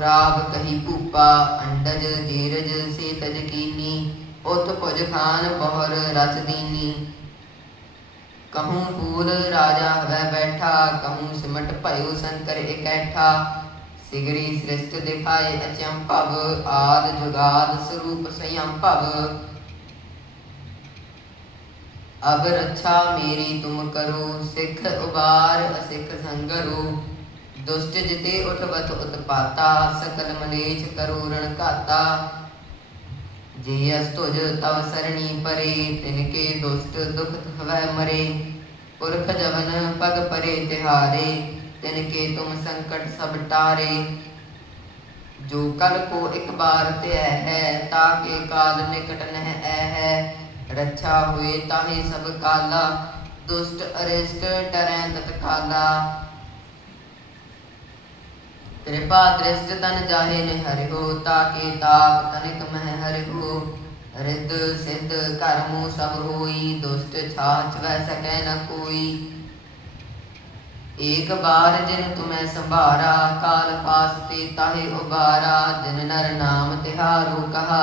ਰਾਵ ਕਹੀ ਭੂਪਾ, ਅੰਡਜ ਜੀਰਜ ਸੇ ਤਜ ਉਤ ਭੁਜ ਖਾਨ ਬਹੁਰ ਰਚ ਦੀਨੀ। ਕਹੂੰ ਫੂਲ ਰਾਜਾ ਹਵੈ ਬੈਠਾ, ਕਹੂੰ ਸਿਮਟ ਭਇਓ ਸੰਕਰ ਇਕੈਠਾ। ਸਿਗਰੀ ਸ੍ਰਿਸ਼ਟ ਦਿਖਾਏ ਅਚੰਭਵ ਆਦ ਜੁਗਾਦ ਸਰੂਪ ਸੰਯੰਭਵ ਅਬ ਰੱਛਾ ਮੇਰੀ ਤੁਮ ਕਰੋ, ਸਿੱਖ ਉਬਾਰ ਅਸਿੱਖ ਸੰਗਰੋ। ਦੁਸ਼ਟ ਜਿਤੇ ਉਠਵਤ ਉਤਪਾਤਾ, ਸਕਲ ਮਲੇਛ ਕਰੋ ਘਾਤਾ। ਜੇ ਅਸ ਤਵ ਸਰਣੀ ਪਰੇ, ਤਿਨ ਕੇ ਦੁਸ਼ਟ ਦੁਖਤ ਹਵੈ ਮਰੇ। ਪੁਰਖ ਜਵਨ ਪਗ ਪਰੇ ਤਿਹਾਰੇ, ਤਿਨ ਕੇ ਤੁਮ ਸੰਕਟ ਸਭ ਟਾਰੇ। ਜੋ ਕਲ ਕੋ ਇੱਕ ਬਾਰ ਧਿਆ ਹੈ ਤਾਕੇ ਕਾਲ ਨਿਕਟ ਨਹਿ ਐ ਹੈ। ਰੱਛਾ ਹੋਏ ਤਾਹੇ ਸਭ ਕਾਲਾ, ਦੁਸ਼ਟ ਅਰਿਸ਼ਟ ਡਰੈ ਤਤ ਕਿਰਪਾ ਦ੍ਰਿਸ਼ਟ ਤਨ ਜਾਹੇ ਨੇ ਹਰਿਓ ਤਾਕੇ ਤਾਪ ਤਨਿਕ ਮਹਿ ਹਰਿਓ ਰਿੱਧ ਸਿੱਧ ਕਰਮੂ ਸਭ ਹੋਈ ਦੁਸ਼ਟ ਛਾਛ ਵੈ ਸਕੈ ਨ ਕੋਈ। ਏਕ ਬਾਰ ਜਿਨ ਤੁਮੈ ਸੰਭਾਰਾ, ਕਾਲ ਪਾਸ ਤੇ ਤਾਹੇ ਉਬਾਰਾ। ਜਿਨ ਨਰ ਨਾਮ ਤਿਹਾਰੋ ਕਹਾ,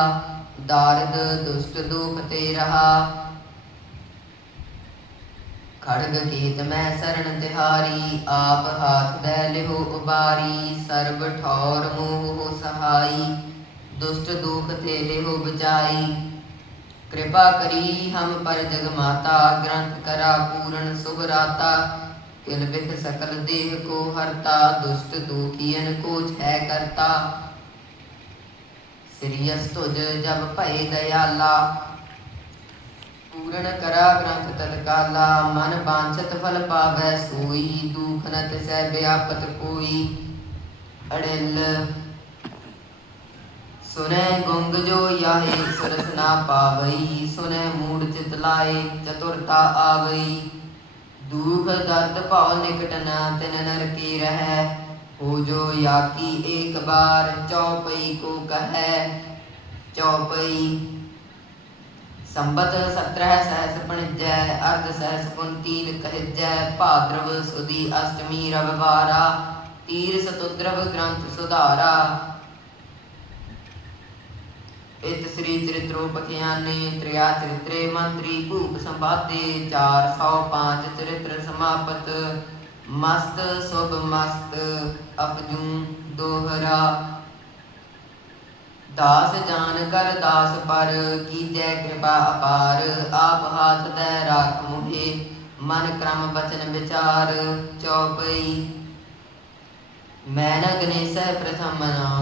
ਦਾਰਦ ਦੁਸ਼ਟ ਦੁਖ ਤੇ ਰਹਾ। ਖੜਗ ਕੀਤ ਮੈਂ ਸਰਣ ਤਿਹਾਰੀ, ਆਪ ਹਾਥ ਦੇ ਲਿਹੋ ਉਬਾਰੀ, ਸਰਬ ਠੌਰ ਮੋਹ ਸਹਾਈ, ਦੁਸ਼ਟ ਦੁਖ ਤੇ ਲਿਹੋ ਬਚਾਈ। ਕਿਰਪਾ ਕਰੀ ਹਮ ਪਰ ਜਗ ਮਾਤਾ, ਗ੍ਰੰਥ ਕਰਾ ਪੂਰਨ ਸੁਭ ਰਾਤਾ। ਕਿਲ ਬਿਖ ਸਕਲ ਦੇਹ ਕੋ ਹਰਤਾ, ਦੁਸ਼ਟ ਦੁਖੀਨ ਕੋ ਛੈ ਕਰਤਾ। ਸ੍ਰੀ ਅਸ ਤੁਜ ਜਬ ਭਏ ਦਇਆਲਾ ਪੂਰਨ ਕਰਾ ਗ੍ਰੰਥ ਤਤਕਾਲਾ, ਮਨ ਬਾਂਛਤ ਫਲ ਪਾਵੈ, ਸੋਈ ਦੁਖ ਨ ਤਿਸੈ, ਵਿਆਪਤ ਕੋਈ ਅੜਿਲ। ਸੁਨੈ ਗੁੰਗ ਜੋ ਯਾਹੇ ਸੁਰਸ ਨਾ ਪਾਵਈ। ਸੁਨੈ ਮੂੜ ਚਿਤ ਲਾਏ, ਚਤੁਰਤਾ ਆਵਈ। ਦੁਖ ਦਰਦ ਭਉ ਨਿਕਟ ਨਾ, ਤਿਨ ਨਰ ਕੀ ਰਹੈ। ਹੋ ਜੋ ਯਾਕੀ ਏਕ ਬਾਰ, ਚੌਪਈ ਕੋ ਕਹੈ, ਚੌਪਈ ਸੰਬਤ 17 ਸਹਿਸ ਪਣਜੈ ਅਰਧ ਸਹਿਸ ਪੁੰਤੀਨ ਕਹਿਜੈ, ਭਾਦਰਵ ਸੁਦੀ ਅਸ਼ਟਮੀ ਰਵਿਵਾਰਾ, ਤੀਰ ਸਤੁਦਰਵ ਗ੍ਰੰਥ ਸੁਧਾਰਾ। ਇਤ ਸ੍ਰੀ ਚਰਿਤ੍ਰੋ ਪਖਿਆਨੇ ਤ੍ਰਿਆ ਚਰਿਤਰੇ ਮੰਤਰੀ ਭੂਪ ਸੰਵਾਦੇ 405 ਚਰਿਤ੍ਰ ਸਮਾਪਤ। ਮਸਤ ਸੁਭ ਮਸਤ ਅਪਜੂ ਦੋਹਰਾ। ਦਾਸ ਜਾਨ ਕਰ ਦਾਸ ਪਰ ਕੀਜੈ ਕਿਰਪਾ ਅਪਾਰ, ਆਪ ਹਾਥ ਤੈ ਰਾਖ ਮੁਹੇ ਮਨ ਕ੍ਰਮ ਬਚਨ ਵਿਚਾਰ ਚੌਪਈ ਮੈਂ ਨ ਗਨੇਸੈ ਪ੍ਰਥਮ ਮਨਾਉ